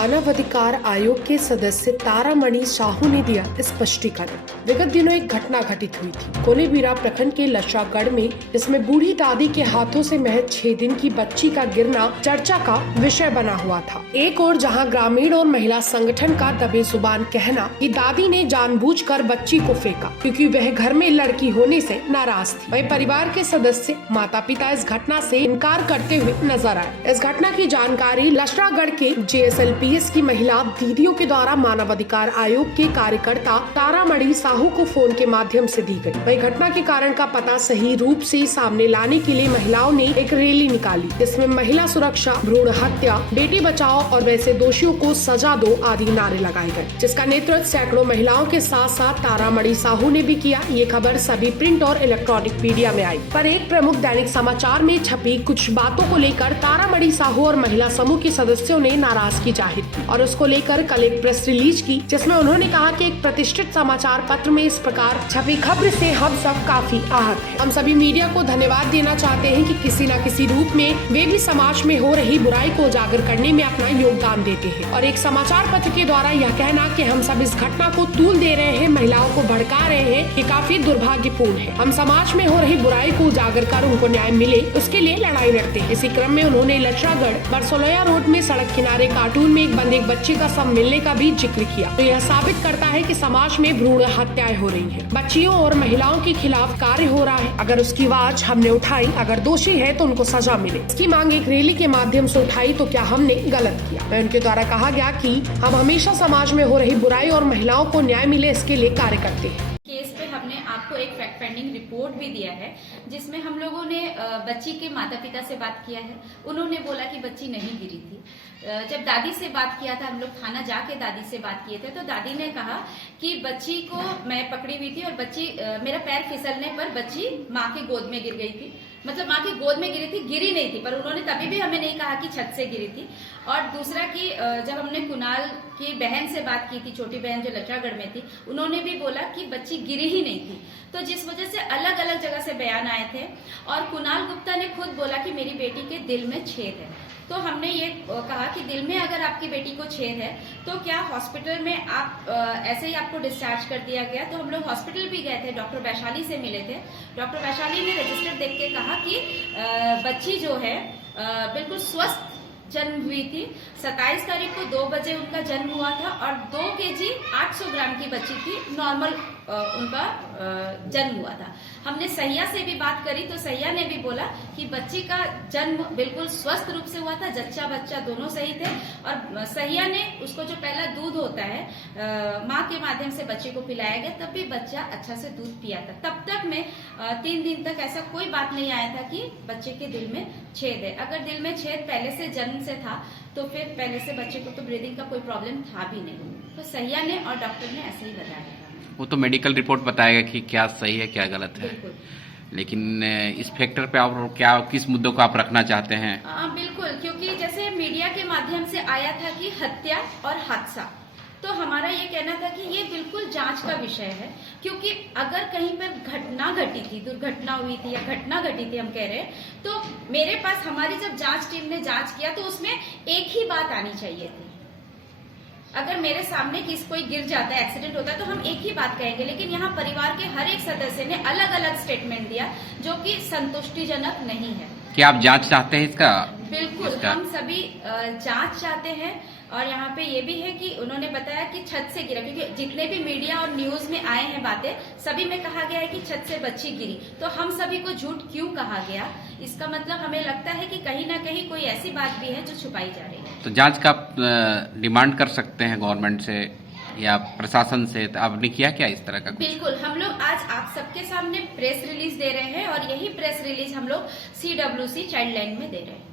मानवाधिकार आयोग के सदस्य तारामणि साहू ने दिया स्पष्टीकरण। विगत दिनों एक घटना घटित हुई थी कोनेबीरा प्रखंड के लशरागढ़ में, जिसमें बूढ़ी दादी के हाथों से महज 6 दिन की बच्ची का गिरना चर्चा का विषय बना हुआ था। एक और जहां ग्रामीण और महिला संगठन का दबे जुबान कहना कि दादी ने जानबूझकर बच्ची को फेंका क्योंकि वह घर में लड़की होने से नाराज थी। वही परिवार के सदस्य माता पिता इस घटना से इनकार करते हुए नजर आए। इस घटना की जानकारी लशरागढ़ के JSLPS की महिला दीदियों के द्वारा मानवाधिकार आयोग के कार्यकर्ता तारामणि साहू को फोन के माध्यम से दी गई। वही घटना के कारण का पता सही रूप से सामने लाने के लिए महिलाओं ने एक रैली निकाली, जिसमें महिला सुरक्षा, भ्रूण हत्या, बेटी बचाओ और वैसे दोषियों को सजा दो आदि नारे लगाए गए, जिसका नेतृत्व सैकड़ों महिलाओं के साथ साथ तारामणि साहू ने भी किया। ये खबर सभी प्रिंट और इलेक्ट्रॉनिक मीडिया में आई, पर एक प्रमुख दैनिक समाचार में छपी कुछ बातों को लेकर तारामणि साहू और महिला समूह के सदस्यों ने नाराजगी जाहिर की और उसको लेकर कल एक प्रेस रिलीज की, जिसमें उन्होंने कहा कि एक प्रतिष्ठित समाचार पत्र में इस प्रकार छपी खबर से हम सब काफी आहत हैं। हम सभी मीडिया को धन्यवाद देना चाहते हैं कि किसी न किसी रूप में वे भी समाज में हो रही बुराई को उजागर करने में अपना योगदान देते हैं, और एक समाचार पत्र के द्वारा यह कहना कि हम सब इस घटना को तूल दे रहे हैं, महिलाओं को भड़का रहे हैं, ये काफी दुर्भाग्यपूर्ण है। हम समाज में हो रही बुराई को उजागर कर उनको न्याय मिले उसके लिए लड़ाई लड़ते हैं। इसी क्रम में उन्होंने लशरागढ़ बरसोलया रोड में सड़क किनारे कार्टून में एक बंद एक बच्चे का शव मिलने का भी जिक्र किया, तो यह साबित करता है कि समाज में भ्रूण हत्याएं हो रही हैं, बच्चियों और महिलाओं के खिलाफ कार्य हो रहा है। अगर उसकी आवाज हमने उठाई, अगर दोषी है तो उनको सजा मिले। इसकी मांग एक रैली के माध्यम से उठाई तो क्या हमने गलत किया? मैं उनके द्वारा कहा गया कि हम हमेशा समाज में हो रही बुराई और महिलाओं को न्याय मिले इसके लिए कार्य करते हैं। केस पे हमने आपको एक फैक्ट फाइंडिंग रिपोर्ट भी दिया है, जिसमें हम लोगों ने बच्ची के माता पिता से बात किया है। उन्होंने बोला कि बच्ची नहीं गिरी थी। जब दादी से बात किया था, हम लोग थाना जाके दादी से बात किए थे, तो दादी ने कहा कि बच्ची को मैं पकड़ी हुई थी और बच्ची मेरा पैर फिसलने पर बच्ची माँ के गोद में गिर गई थी। मतलब माँ की गोद में गिरी थी, गिरी नहीं थी, पर उन्होंने तभी भी हमें नहीं कहा कि छत से गिरी थी। और दूसरा कि जब हमने कुणाल की बहन से बात की थी, छोटी बहन जो लशरागढ़ में थी, उन्होंने भी बोला कि बच्ची गिरी ही नहीं थी। तो जिस वजह से अलग अलग जगह से बयान आए थे, और कुणाल गुप्ता ने खुद बोला कि मेरी बेटी के दिल में छेद है। तो हमने ये कहा कि दिल में अगर आपकी बेटी को छेद है तो क्या हॉस्पिटल में आप ऐसे ही आपको डिस्चार्ज कर दिया गया? तो हम लोग हॉस्पिटल भी गए थे, डॉक्टर वैशाली से मिले थे। डॉक्टर वैशाली ने रजिस्टर देख के कहा कि बच्ची जो है बिल्कुल स्वस्थ जन्म हुई थी। 27 तारीख को 2 बजे उनका जन्म हुआ था और 2 kg 800 ग्राम की बच्ची थी, नॉर्मल उनका जन्म हुआ था। हमने सैया से भी बात करी तो सैया ने भी बोला कि बच्ची का जन्म बिल्कुल स्वस्थ रूप से हुआ था, जच्चा बच्चा दोनों सही थे। और सैया ने उसको जो पहला दूध होता है माँ के माध्यम से बच्चे को पिलाया गया, तब भी बच्चा अच्छा से दूध पिया था। तब तक में 3 दिन तक ऐसा कोई बात नहीं आया था कि बच्चे के दिल में छेद है। अगर दिल में छेद पहले से जन्म से था तो फिर पहले से बच्चे को तो ब्रीदिंग का कोई प्रॉब्लम था भी नहीं। तो सैया ने और डॉक्टर ने ऐसे ही बताया। वो तो मेडिकल रिपोर्ट बताएगा कि क्या सही है क्या गलत है, लेकिन इस फैक्टर पे आप क्या किस मुद्दों को आप रखना चाहते हैं? बिल्कुल, क्योंकि जैसे मीडिया के माध्यम से आया था कि हत्या और हादसा, तो हमारा ये कहना था कि ये बिल्कुल जांच का विषय है। क्योंकि अगर कहीं पर घटना घटी थी, दुर्घटना हुई थी या घटना घटी थी हम कह रहे हैं, तो मेरे पास हमारी जब जांच टीम ने जांच किया तो उसमें एक ही बात आनी चाहिए थी। अगर मेरे सामने कोई गिर जाता है, एक्सीडेंट होता है, तो हम एक ही बात कहेंगे, लेकिन यहाँ परिवार के हर एक सदस्य ने अलग अलग स्टेटमेंट दिया जो कि संतुष्टिजनक नहीं है। क्या आप जांच चाहते हैं इसका? बिल्कुल, हम सभी जांच चाहते हैं। और यहाँ पे ये भी है कि उन्होंने बताया कि छत से गिरा, क्योंकि जितने भी मीडिया और न्यूज में आए हैं बातें, सभी में कहा गया है कि छत से बच्ची गिरी। तो हम सभी को झूठ क्यों कहा गया? इसका मतलब हमें लगता है कि कहीं ना कहीं कोई ऐसी बात भी है जो छुपाई जा रही है। तो जांच का डिमांड कर सकते हैं गवर्नमेंट से या प्रशासन से, तो आपने किया क्या इस तरह का? बिल्कुल, हम लोग आज आप सबके सामने प्रेस रिलीज दे रहे हैं और यही प्रेस रिलीज हम लोग CWC चाइल्ड लाइन में दे रहे हैं।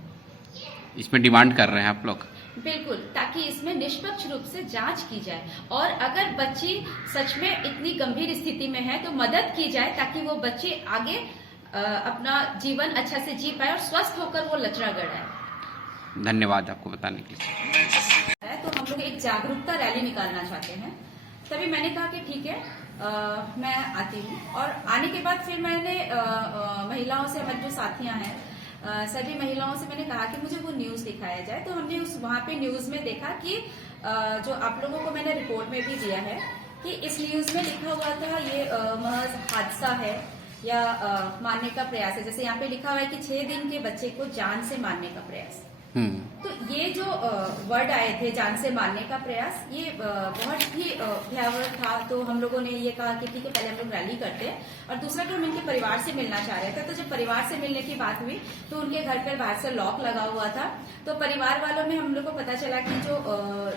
इसमें डिमांड कर रहे हैं आप लोग? बिल्कुल, ताकि इसमें निष्पक्ष रूप से जांच की जाए और अगर बच्ची सच में इतनी गंभीर स्थिति में है तो मदद की जाए, ताकि वो बच्ची आगे अपना जीवन अच्छा से जी पाए और स्वस्थ होकर वो लचरागढ़ आए। धन्यवाद आपको बताने के लिए। तो हम लोग एक जागरूकता रैली निकालना चाहते हैं, तभी मैंने कहा कि ठीक है मैं आती हूँ। और आने के बाद फिर मैंने महिलाओं से, हमारे जो साथियां हैं सभी महिलाओं से मैंने कहा कि मुझे वो न्यूज दिखाया जाए। तो हमने वहाँ पे न्यूज में देखा कि जो आप लोगों को मैंने रिपोर्ट में भी दिया है कि इस न्यूज में लिखा हुआ था ये महज हादसा है या मारने का प्रयास है। जैसे यहाँ पे लिखा हुआ है कि 6 दिन के बच्चे को जान से मारने का प्रयास। तो ये जो वर्ड आए थे जान से मारने का प्रयास, ये बहुत ही भयावह था। तो हम लोगों ने ये कहा कि ठीक है, पहले हम लोग रैली करते हैं, और दूसरा कि हम इनके परिवार से मिलना चाह रहे थे। तो जब परिवार से मिलने की बात हुई तो उनके घर पर बाहर से लॉक लगा हुआ था। तो परिवार वालों में हम लोग को पता चला कि जो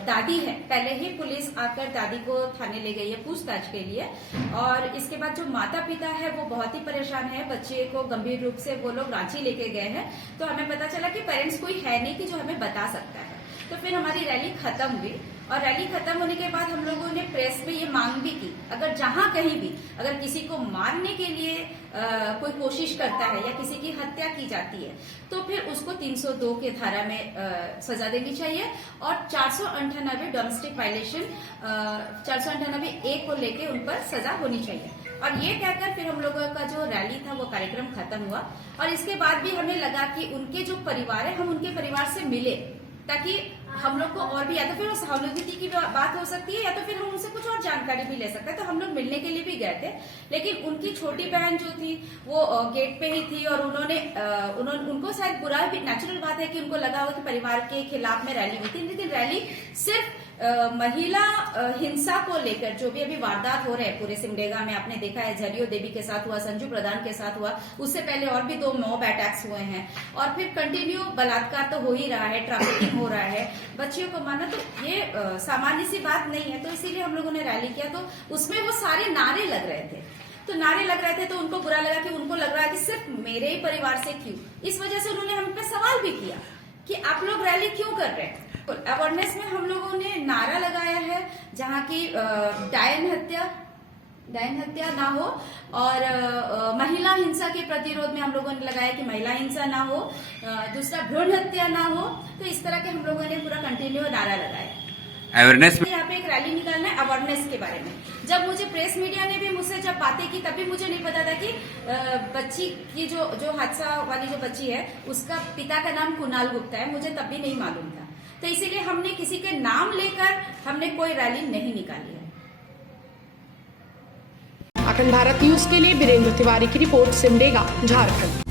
दादी है, पहले ही पुलिस आकर दादी को थाने ले गई है पूछताछ के लिए, और इसके बाद जो माता पिता है वो बहुत ही परेशान है। बच्चे को गंभीर रूप से वो लोग रांची लेके गए हैं। तो हमें पता चला कि पेरेंट्स कोई है नहीं कि जो हमें बता सकता है। तो फिर हमारी रैली खत्म हुई, और रैली खत्म होने के बाद हम लोगों ने प्रेस में ये मांग भी की, अगर जहां कहीं भी अगर किसी को मारने के लिए कोई कोशिश करता है या किसी की हत्या की जाती है तो फिर उसको 302 के धारा में सजा देनी चाहिए, और 498 डोमेस्टिक वायलेशन 498 ए को लेके उन पर सजा होनी चाहिए। और ये कहकर फिर हम लोगों का जो रैली था वो कार्यक्रम खत्म हुआ। और इसके बाद भी हमें लगा कि उनके जो परिवार है, हम उनके परिवार से मिले, ताकि हम लोग को और भी या तो फिर वो सहानुभूति की बात हो सकती है या तो फिर हम उनसे कुछ और जानकारी भी ले सकते हैं। तो हम लोग मिलने के लिए भी गए थे, लेकिन उनकी छोटी बहन जो थी वो गेट पे ही थी, और उनको शायद बुरा भी, नेचुरल बात है कि उनको लगा होगा कि परिवार के खिलाफ में रैली हुई थी, लेकिन रैली सिर्फ महिला हिंसा को लेकर जो भी अभी वारदात हो रहे हैं पूरे सिमडेगा में, आपने देखा है झरियो देवी के साथ हुआ, संजू प्रधान के साथ हुआ, उससे पहले और भी 2 मॉब अटैक्स हुए हैं, और फिर कंटिन्यू बलात्कार तो हो ही रहा है, ट्रैफिकिंग हो रहा है, बच्चियों को मारना, तो ये सामान्य सी बात नहीं है। तो इसीलिए हम लोगों ने रैली किया। तो उसमें वो सारे नारे लग रहे थे, तो नारे लग रहे थे तो उनको बुरा लगा कि उनको लग रहा है कि सिर्फ मेरे ही परिवार से क्यों। इस वजह से उन्होंने हम पे सवाल भी किया कि आप लोग रैली क्यों कर रहे हैं। अवेयरनेस में हम लोगों ने नारा लगाया है जहाँ की डायन हत्या ना हो, और महिला हिंसा के प्रतिरोध में हम लोगों ने लगाया कि महिला हिंसा ना हो, दूसरा भ्रूण हत्या ना हो। तो इस तरह के हम लोगों ने पूरा कंटिन्यू नारा लगाया। अवेयरनेस में यहाँ पे एक रैली निकालना है अवेयरनेस के बारे में। जब मुझे प्रेस मीडिया ने भी मुझसे जब बातें की तभी मुझे नहीं पता था कि बच्ची की जो हादसा वाली जो बच्ची है उसका पिता का नाम कुणाल गुप्ता है, मुझे तब भी नहीं मालूम था। तो इसीलिए हमने किसी के नाम लेकर हमने कोई रैली नहीं निकाली है। अखंड भारत न्यूज के लिए वीरेंद्र तिवारी की रिपोर्ट, सिमडेगा, झारखंड।